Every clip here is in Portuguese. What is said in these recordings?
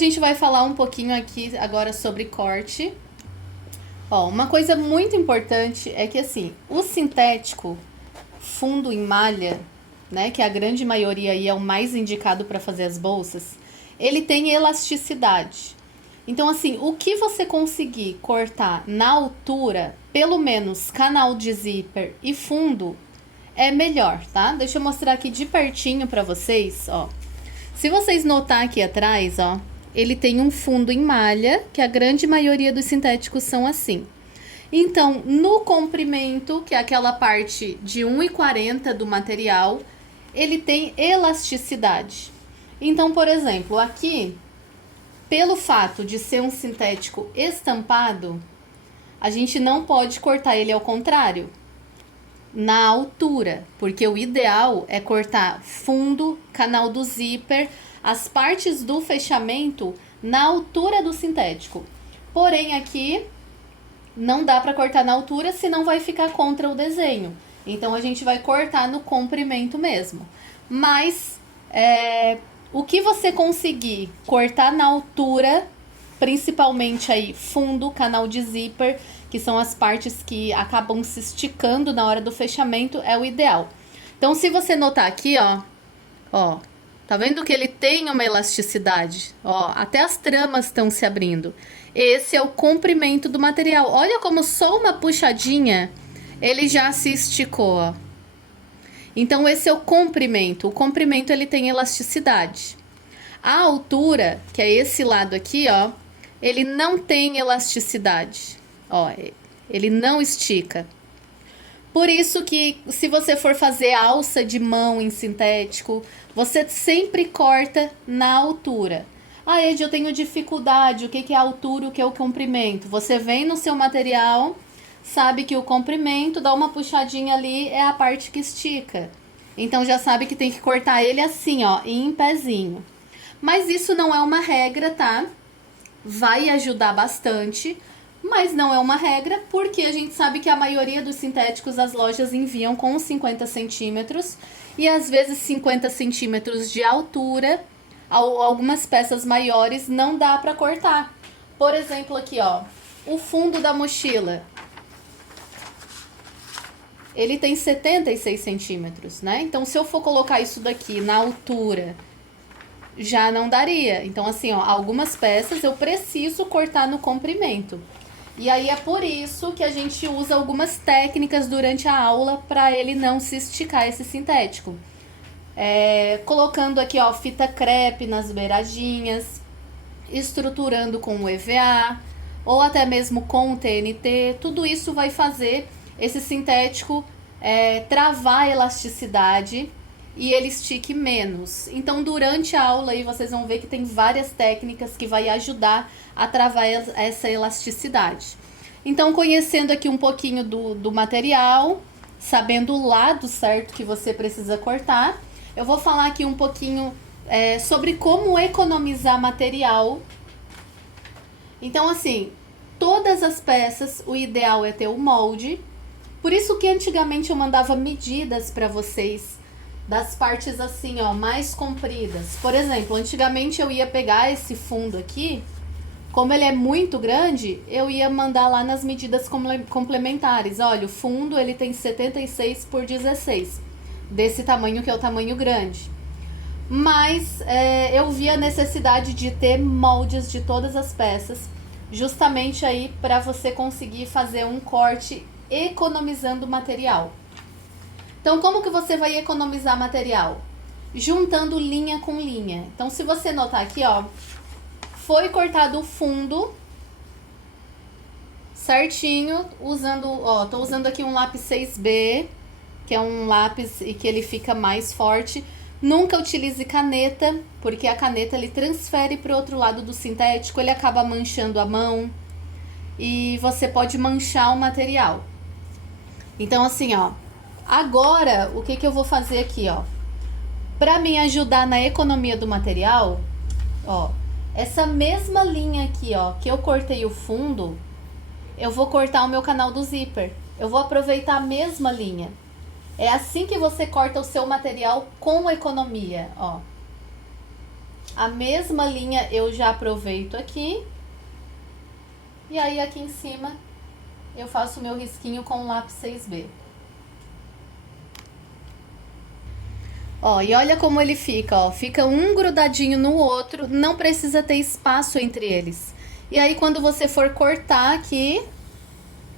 gente vai falar um pouquinho aqui agora sobre corte. Ó, uma coisa muito importante é que assim, o sintético fundo em malha, né, que a grande maioria aí é o mais indicado para fazer as bolsas, ele tem elasticidade. Então assim, o que você conseguir cortar na altura, pelo menos canal de zíper e fundo, é melhor, tá? Deixa eu mostrar aqui de pertinho para vocês, ó. Se vocês notar aqui atrás, ó, ele tem um fundo em malha, que a grande maioria dos sintéticos são assim. Então, no comprimento, que é aquela parte de 1,40 do material, ele tem elasticidade. Então, por exemplo, aqui, pelo fato de ser um sintético estampado, a gente não pode cortar ele ao contrário, na altura, porque o ideal é cortar fundo, canal do zíper, as partes do fechamento na altura do sintético. Porém, aqui não dá para cortar na altura, senão vai ficar contra o desenho. Então a gente vai cortar no comprimento mesmo. Mas o que você conseguir cortar na altura, principalmente aí fundo, canal de zíper, que são as partes que acabam se esticando na hora do fechamento, é o ideal. Então se você notar aqui, ó, tá vendo que ele tem uma elasticidade? Ó, até as tramas estão se abrindo. Esse é o comprimento do material. Olha como só uma puxadinha ele já se esticou, ó. Então esse é o comprimento. O comprimento ele tem elasticidade. A altura, que é esse lado aqui, ó, ele não tem elasticidade. Ó, ele não estica. Por isso que se você for fazer alça de mão em sintético, você sempre corta na altura. Ah, Ed, eu tenho dificuldade, o que é a altura, o que é o comprimento? Você vem no seu material, sabe que o comprimento, dá uma puxadinha ali, é a parte que estica. Então já sabe que tem que cortar ele assim, ó, em pezinho. Mas isso não é uma regra, tá? Vai ajudar bastante, mas não é uma regra, porque a gente sabe que a maioria dos sintéticos as lojas enviam com 50 centímetros e às vezes 50 centímetros de altura. Algumas peças maiores não dá para cortar. Por exemplo, aqui, ó, o fundo da mochila. Ele tem 76 centímetros, né? Então, se eu for colocar isso daqui na altura, já não daria. Então, assim, ó, algumas peças eu preciso cortar no comprimento. E aí é por isso que a gente usa algumas técnicas durante a aula para ele não se esticar, esse sintético. Colocando aqui, ó, fita crepe nas beiradinhas, estruturando com o EVA ou até mesmo com o TNT. Tudo isso vai fazer esse sintético travar a elasticidade e ele estique menos. Então, durante a aula aí vocês vão ver que tem várias técnicas que vai ajudar a travar essa elasticidade. Então, conhecendo aqui um pouquinho do material, sabendo o lado certo que você precisa cortar, eu vou falar aqui um pouquinho sobre como economizar material. Então, assim, todas as peças, o ideal é ter o molde. Por isso que antigamente eu mandava medidas para vocês das partes assim, ó, mais compridas. Por exemplo, antigamente eu ia pegar esse fundo aqui, como ele é muito grande, eu ia mandar lá nas medidas complementares. Olha, o fundo ele tem 76 por 16, desse tamanho que é o tamanho grande. Mas eu vi a necessidade de ter moldes de todas as peças, justamente aí para você conseguir fazer um corte economizando material. Então, como que você vai economizar material? Juntando linha com linha. Então, se você notar aqui, ó, foi cortado o fundo certinho, usando, ó, tô usando aqui um lápis 6B, que é um lápis e que ele fica mais forte. Nunca utilize caneta, porque a caneta ele transfere para o outro lado do sintético, ele acaba manchando a mão e você pode manchar o material. Então, assim, ó, agora o que eu vou fazer aqui, ó, para me ajudar na economia do material, ó, essa mesma linha aqui, ó, que eu cortei o fundo, eu vou cortar o meu canal do zíper. Eu vou aproveitar a mesma linha. É assim que você corta o seu material com economia, ó. A mesma linha eu já aproveito aqui. E aí aqui em cima eu faço o meu risquinho com o lápis 6B. Ó, e olha como ele fica, ó. Fica um grudadinho no outro, não precisa ter espaço entre eles. E aí quando você for cortar aqui,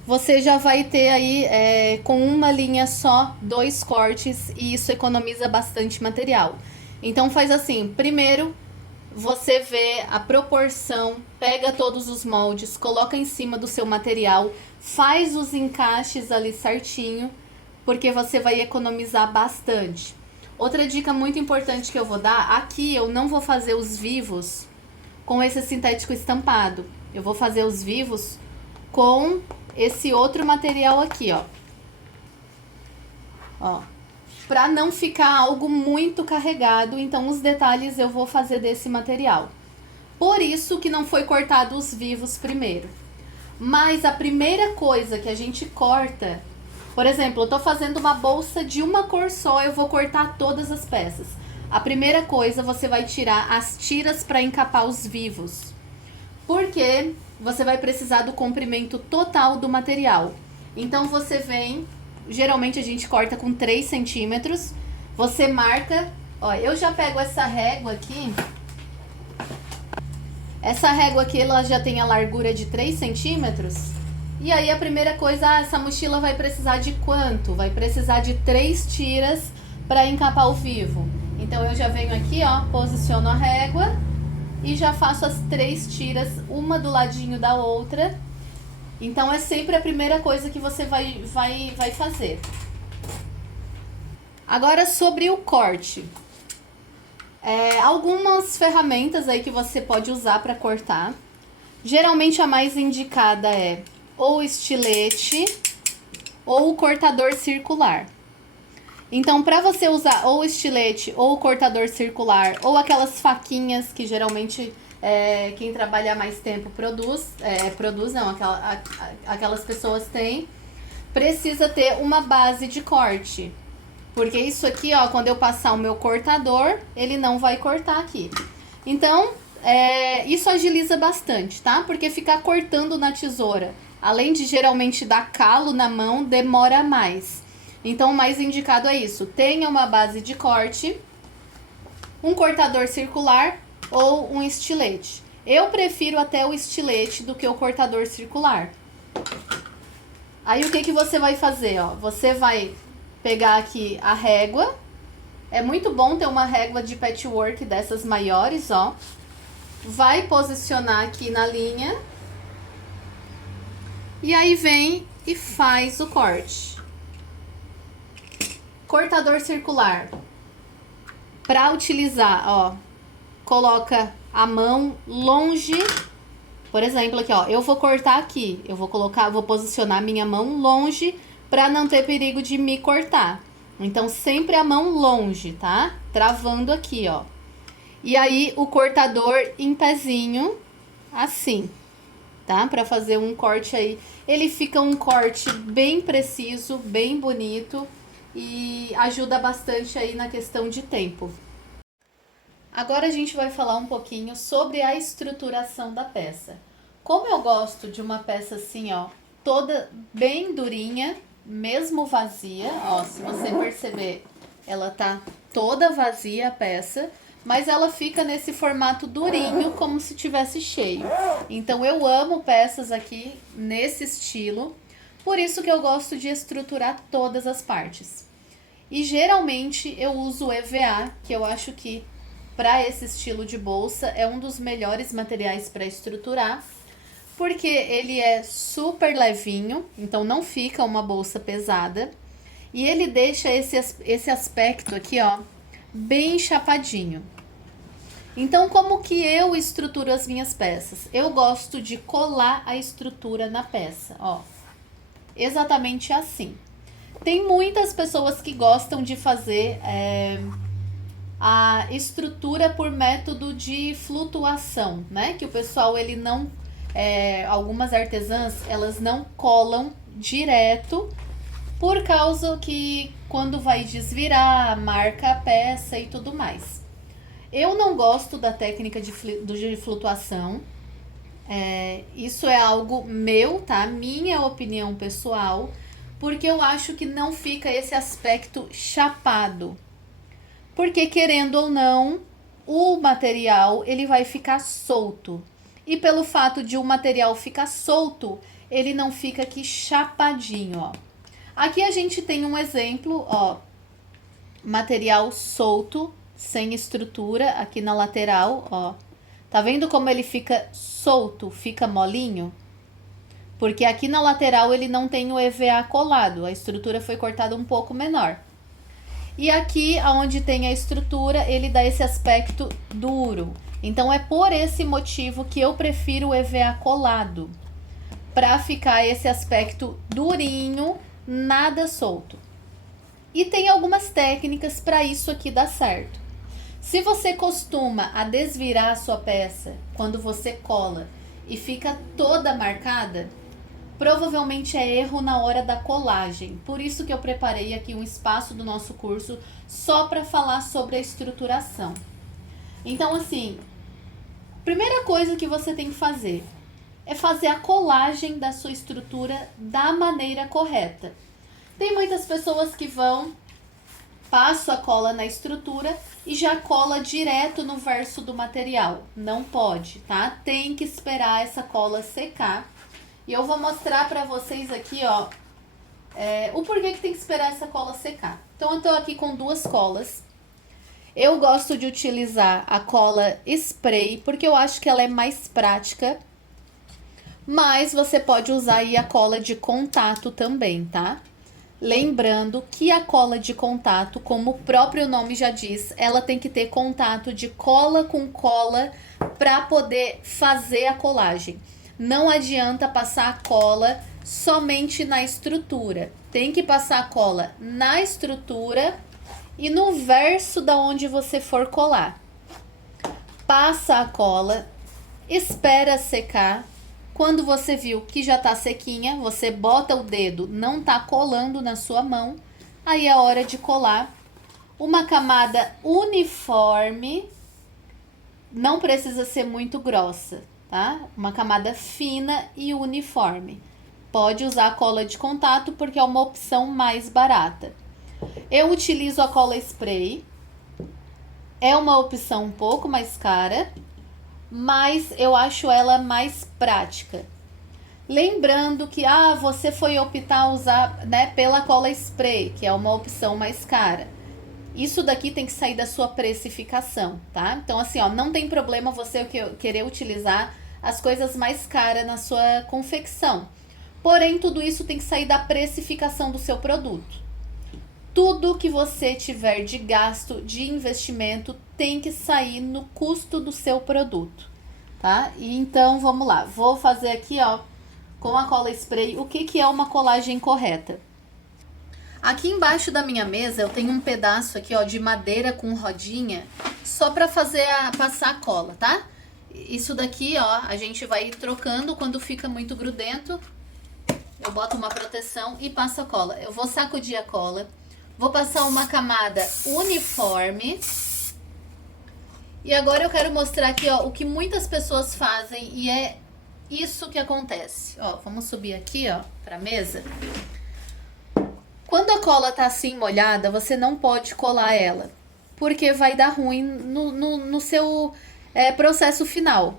você já vai ter aí com uma linha só, 2 cortes, e isso economiza bastante material. Então faz assim, primeiro você vê a proporção, pega todos os moldes, coloca em cima do seu material, faz os encaixes ali certinho, porque você vai economizar bastante. Outra dica muito importante que eu vou dar, aqui eu não vou fazer os vivos com esse sintético estampado. Eu vou fazer os vivos com esse outro material aqui, ó. Ó. Pra não ficar algo muito carregado, então os detalhes eu vou fazer desse material. Por isso que não foi cortado os vivos primeiro. Mas a primeira coisa que a gente corta, por exemplo, eu tô fazendo uma bolsa de uma cor só, eu vou cortar todas as peças. A primeira coisa, você vai tirar as tiras para encapar os vivos. Porque você vai precisar do comprimento total do material. Então você vem, geralmente a gente corta com 3 centímetros. Você marca, ó, eu já pego essa régua aqui. Essa régua aqui, ela já tem a largura de 3 centímetros. E aí a primeira coisa, essa mochila vai precisar de quanto? Vai precisar de 3 tiras para encapar o vivo. Então eu já venho aqui, ó, posiciono a régua e já faço as 3 tiras, uma do ladinho da outra. Então é sempre a primeira coisa que você vai fazer. Agora sobre o corte. Algumas ferramentas aí que você pode usar para cortar. Geralmente a mais indicada é ou estilete ou o cortador circular. Então, para você usar ou estilete ou o cortador circular ou aquelas faquinhas que geralmente quem trabalha mais tempo aquelas pessoas têm, precisa ter uma base de corte. Porque isso aqui, ó, quando eu passar o meu cortador, ele não vai cortar aqui. Então, isso agiliza bastante, tá? Porque ficar cortando na tesoura, além de geralmente dar calo na mão, demora mais. Então, o mais indicado é isso. Tenha uma base de corte, um cortador circular ou um estilete. Eu prefiro até o estilete do que o cortador circular. Aí, o que você vai fazer, ó? Você vai pegar aqui a régua. É muito bom ter uma régua de patchwork dessas maiores, ó. Vai posicionar aqui na linha. E aí vem e faz o corte. Cortador circular. Para utilizar, ó, coloca a mão longe. Por exemplo, aqui, ó, eu vou cortar aqui. Eu vou posicionar minha mão longe para não ter perigo de me cortar. Então, sempre a mão longe, tá? Travando aqui, ó. E aí, o cortador em pezinho, assim, tá? Para fazer um corte aí. Ele fica um corte bem preciso, bem bonito e ajuda bastante aí na questão de tempo. Agora a gente vai falar um pouquinho sobre a estruturação da peça. Como eu gosto de uma peça assim, ó, toda bem durinha, mesmo vazia, ó, se você perceber, ela tá toda vazia a peça, mas ela fica nesse formato durinho, como se tivesse cheio. Então eu amo peças aqui nesse estilo, por isso que eu gosto de estruturar todas as partes. E geralmente eu uso EVA, que eu acho que para esse estilo de bolsa é um dos melhores materiais para estruturar, porque ele é super levinho, então não fica uma bolsa pesada, e ele deixa esse aspecto aqui, ó, bem chapadinho. Então, como que eu estruturo as minhas peças? Eu gosto de colar a estrutura na peça, ó, exatamente assim. Tem muitas pessoas que gostam de fazer a estrutura por método de flutuação, né? Que o pessoal, ele não... algumas artesãs, elas não colam direto, por causa que quando vai desvirar, marca a peça e tudo mais. Eu não gosto da técnica de flutuação. Isso é algo meu, tá? Minha opinião pessoal, porque eu acho que não fica esse aspecto chapado. Porque querendo ou não, o material ele vai ficar solto. E pelo fato de o material ficar solto, ele não fica aqui chapadinho, ó. Aqui a gente tem um exemplo, ó, material solto, sem estrutura, aqui na lateral, ó. Tá vendo como ele fica solto, fica molinho? Porque aqui na lateral ele não tem o EVA colado, a estrutura foi cortada um pouco menor. E aqui, onde tem a estrutura, ele dá esse aspecto duro. Então é por esse motivo que eu prefiro o EVA colado, para ficar esse aspecto durinho, nada solto. E tem algumas técnicas para isso aqui dar certo. Se você costuma a desvirar a sua peça quando você cola e fica toda marcada, provavelmente é erro na hora da colagem. Por isso que eu preparei aqui um espaço do nosso curso só para falar sobre a estruturação. Então, assim, primeira coisa que você tem que fazer é fazer a colagem da sua estrutura da maneira correta. Tem muitas pessoas que passo a cola na estrutura e já cola direto no verso do material. Não pode, tá? Tem que esperar essa cola secar. E eu vou mostrar pra vocês aqui, ó, o porquê que tem que esperar essa cola secar. Então eu tô aqui com duas colas. Eu gosto de utilizar a cola spray, porque eu acho que ela é mais prática. Mas você pode usar aí a cola de contato também, tá? Lembrando que a cola de contato, como o próprio nome já diz, ela tem que ter contato de cola com cola para poder fazer a colagem. Não adianta passar a cola somente na estrutura. Tem que passar a cola na estrutura e no verso da onde você for colar. Passa a cola, espera secar. Quando você viu que já tá sequinha, você bota o dedo, não tá colando na sua mão, aí é hora de colar uma camada uniforme, não precisa ser muito grossa, tá? Uma camada fina e uniforme. Pode usar a cola de contato porque é uma opção mais barata. Eu utilizo a cola spray, é uma opção um pouco mais cara, mas eu acho ela mais prática. Lembrando que você foi optar a usar, né, pela cola spray, que é uma opção mais cara. Isso daqui tem que sair da sua precificação, tá? Então assim, ó, não tem problema você querer utilizar as coisas mais caras na sua confecção. Porém, tudo isso tem que sair da precificação do seu produto. Tudo que você tiver de gasto, de investimento, tem que sair no custo do seu produto, tá? E então, vamos lá. Vou fazer aqui, ó, com a cola spray, o que é uma colagem correta. Aqui embaixo da minha mesa, eu tenho um pedaço aqui, ó, de madeira com rodinha, só pra passar a cola, tá? Isso daqui, ó, a gente vai trocando quando fica muito grudento. Eu boto uma proteção e passo a cola. Eu vou sacudir a cola. Vou passar uma camada uniforme. E agora eu quero mostrar aqui, ó, o que muitas pessoas fazem e é isso que acontece. Ó, vamos subir aqui, ó, pra mesa. Quando a cola tá assim molhada, você não pode colar ela, porque vai dar ruim no seu processo final.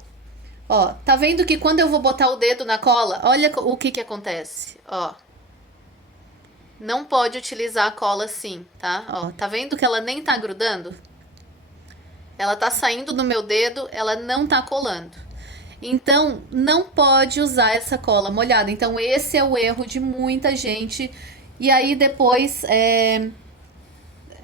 Ó, tá vendo que quando eu vou botar o dedo na cola, olha o que acontece, ó. Não pode utilizar a cola assim, tá? Ó, tá vendo que ela nem tá grudando? Ela tá saindo do meu dedo, ela não tá colando. Então, não pode usar essa cola molhada. Então, esse é o erro de muita gente. E aí, depois,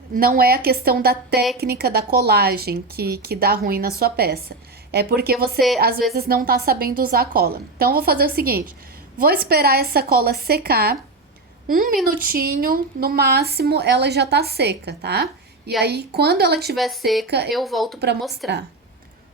não é a questão da técnica da colagem que dá ruim na sua peça. É porque você, às vezes, não tá sabendo usar a cola. Então, eu vou fazer o seguinte. Vou esperar essa cola secar. 1 minutinho, no máximo, ela já tá seca, tá? E aí, quando ela estiver seca, eu volto pra mostrar.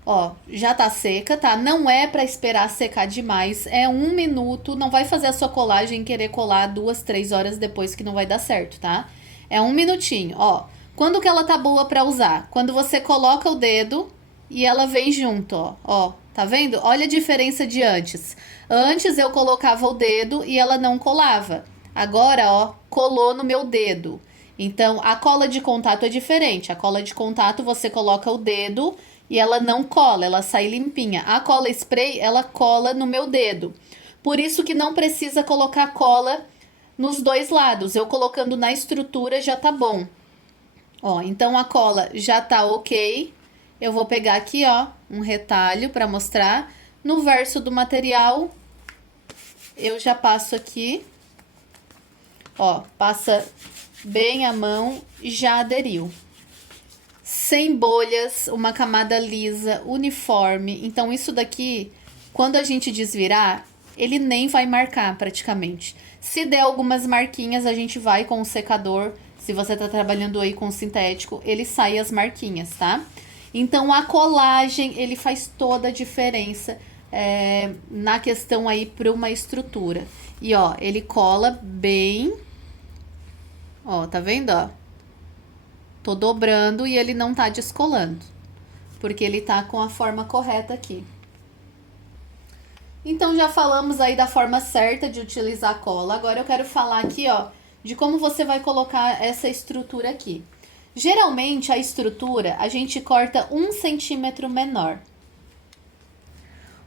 Ó, já tá seca, tá? Não é pra esperar secar demais. É 1 minuto. Não vai fazer a sua colagem e querer colar 2, 3 horas depois que não vai dar certo, tá? É 1 minutinho, ó. Quando que ela tá boa pra usar? Quando você coloca o dedo e ela vem junto, ó. Ó, tá vendo? Olha a diferença de antes. Antes eu colocava o dedo e ela não colava. Agora, ó, colou no meu dedo. Então, a cola de contato é diferente. A cola de contato você coloca o dedo e ela não cola, ela sai limpinha. A cola spray, ela cola no meu dedo. Por isso que não precisa colocar cola nos dois lados. Eu colocando na estrutura já tá bom. Ó, então a cola já tá ok. Eu vou pegar aqui, ó, um retalho para mostrar. No verso do material, eu já passo aqui. Ó, passa bem a mão e já aderiu. Sem bolhas, uma camada lisa, uniforme. Então isso daqui, quando a gente desvirar, ele nem vai marcar praticamente. Se der algumas marquinhas, a gente vai com o secador. Se você tá trabalhando aí com sintético, ele sai as marquinhas, tá? Então a colagem, ele faz toda a diferença na questão aí para uma estrutura. E ó, ele cola bem. Ó, tá vendo, ó? Tô dobrando e ele não tá descolando, porque ele tá com a forma correta aqui. Então já falamos aí da forma certa de utilizar a cola. Agora eu quero falar aqui, ó, de como você vai colocar essa estrutura aqui. Geralmente a estrutura a gente corta 1 centímetro menor.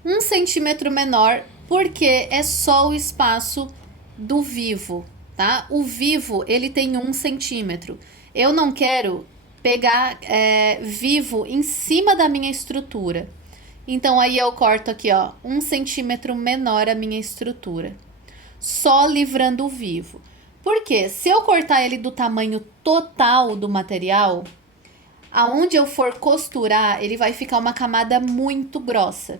1 centímetro menor porque é só o espaço do vivo, tá? O vivo ele tem 1 centímetro. Eu não quero pegar vivo em cima da minha estrutura. Então aí eu corto aqui, ó, 1 centímetro menor a minha estrutura. Só livrando o vivo. Porque se eu cortar ele do tamanho total do material, aonde eu for costurar, ele vai ficar uma camada muito grossa.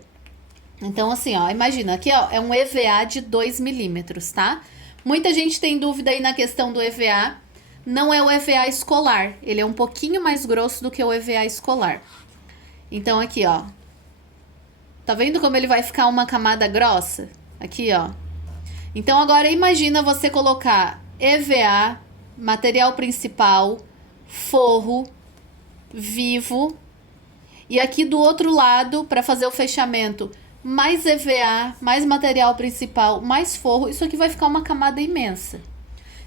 Então assim, ó, imagina, aqui ó, é um EVA de 2 milímetros, tá? Muita gente tem dúvida aí na questão do EVA. Não é o EVA escolar, ele é um pouquinho mais grosso do que o EVA escolar. Então aqui, ó. Tá vendo como ele vai ficar uma camada grossa? Aqui, ó. Então agora imagina você colocar EVA, material principal, forro, vivo. E aqui do outro lado, para fazer o fechamento, mais EVA, mais material principal, mais forro. Isso aqui vai ficar uma camada imensa.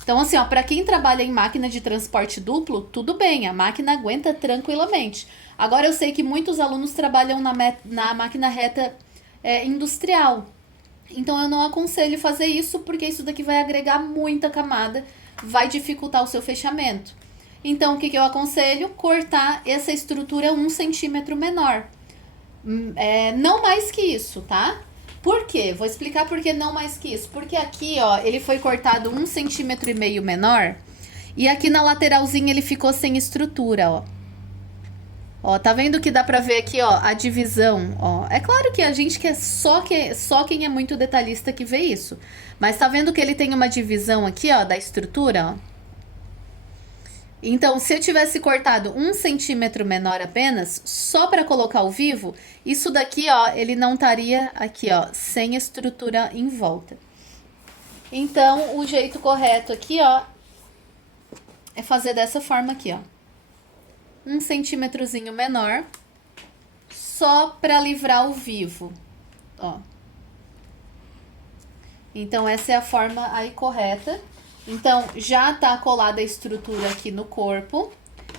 Então, assim, ó, para quem trabalha em máquina de transporte duplo, tudo bem, a máquina aguenta tranquilamente. Agora, eu sei que muitos alunos trabalham na máquina reta industrial. Então, eu não aconselho fazer isso, porque isso daqui vai agregar muita camada, vai dificultar o seu fechamento. Então, o que eu aconselho? Cortar essa estrutura 1 centímetro menor. Não mais que isso, tá? Por quê? Vou explicar por que não mais que isso. Porque aqui, ó, ele foi cortado 1,5 centímetro menor. E aqui na lateralzinha ele ficou sem estrutura, ó. Ó, tá vendo que dá pra ver aqui, ó, a divisão, ó. É claro que a gente quer só quem é muito detalhista que vê isso. Mas tá vendo que ele tem uma divisão aqui, ó, da estrutura, ó. Então, se eu tivesse cortado 1 centímetro menor apenas, só para colocar o vivo, isso daqui, ó, ele não estaria aqui, ó, sem estrutura em volta. Então, o jeito correto aqui, ó, é fazer dessa forma aqui, ó. 1 centímetrozinho menor, só para livrar o vivo, ó. Então, essa é a forma aí correta. Então, já tá colada a estrutura aqui no corpo.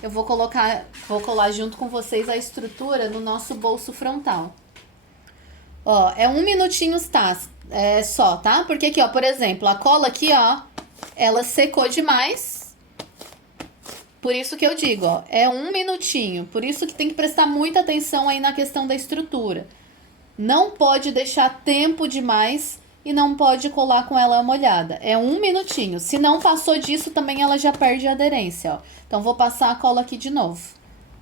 Eu vou colar junto com vocês a estrutura no nosso bolso frontal. Ó, é 1 minutinho só, tá? Porque aqui, ó, por exemplo, a cola aqui, ó, ela secou demais. Por isso que eu digo, ó, é 1 minutinho. Por isso que tem que prestar muita atenção aí na questão da estrutura. Não pode deixar tempo demais e não pode colar com ela molhada. É 1 minutinho. Se não passou disso, também ela já perde a aderência, ó. Então, vou passar a cola aqui de novo.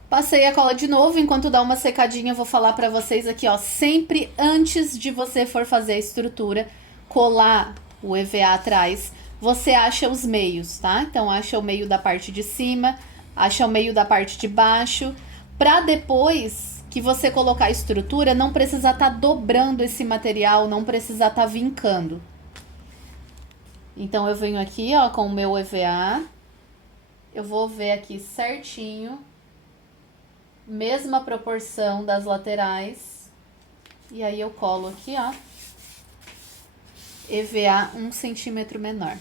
Passei a cola de novo. Enquanto dá uma secadinha, eu vou falar pra vocês aqui, ó. Sempre antes de você for fazer a estrutura, colar o EVA atrás, você acha os meios, tá? Então, acha o meio da parte de cima, acha o meio da parte de baixo, pra depois que você colocar a estrutura, não precisar estar dobrando esse material, não precisar estar vincando. Então, eu venho aqui, ó, com o meu EVA. Eu vou ver aqui certinho, mesma proporção das laterais. E aí eu colo aqui, ó, EVA 1 centímetro menor.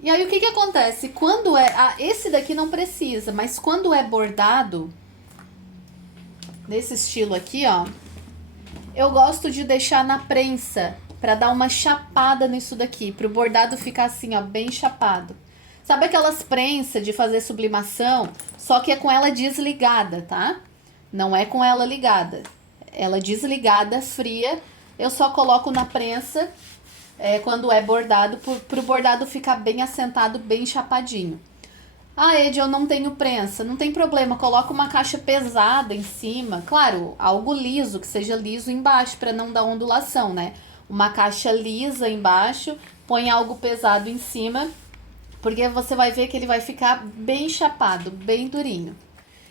E aí o que acontece? Quando esse daqui não precisa, mas quando é bordado, desse estilo aqui, ó, eu gosto de deixar na prensa pra dar uma chapada nisso daqui, pro bordado ficar assim, ó, bem chapado. Sabe aquelas prensas de fazer sublimação, só que é com ela desligada, tá? Não é com ela ligada. Ela desligada, fria, eu só coloco na prensa quando é bordado, pro bordado ficar bem assentado, bem chapadinho. Ah, Ed, eu não tenho prensa. Não tem problema, coloca uma caixa pesada em cima. Claro, algo liso, que seja liso embaixo, para não dar ondulação, né? Uma caixa lisa embaixo, põe algo pesado em cima, porque você vai ver que ele vai ficar bem chapado, bem durinho.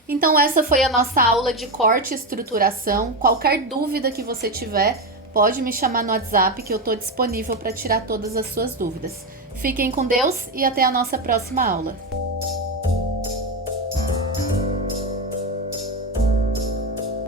Então essa foi a nossa aula de corte e estruturação. Qualquer dúvida que você tiver, pode me chamar no WhatsApp que eu estou disponível para tirar todas as suas dúvidas. Fiquem com Deus e até a nossa próxima aula.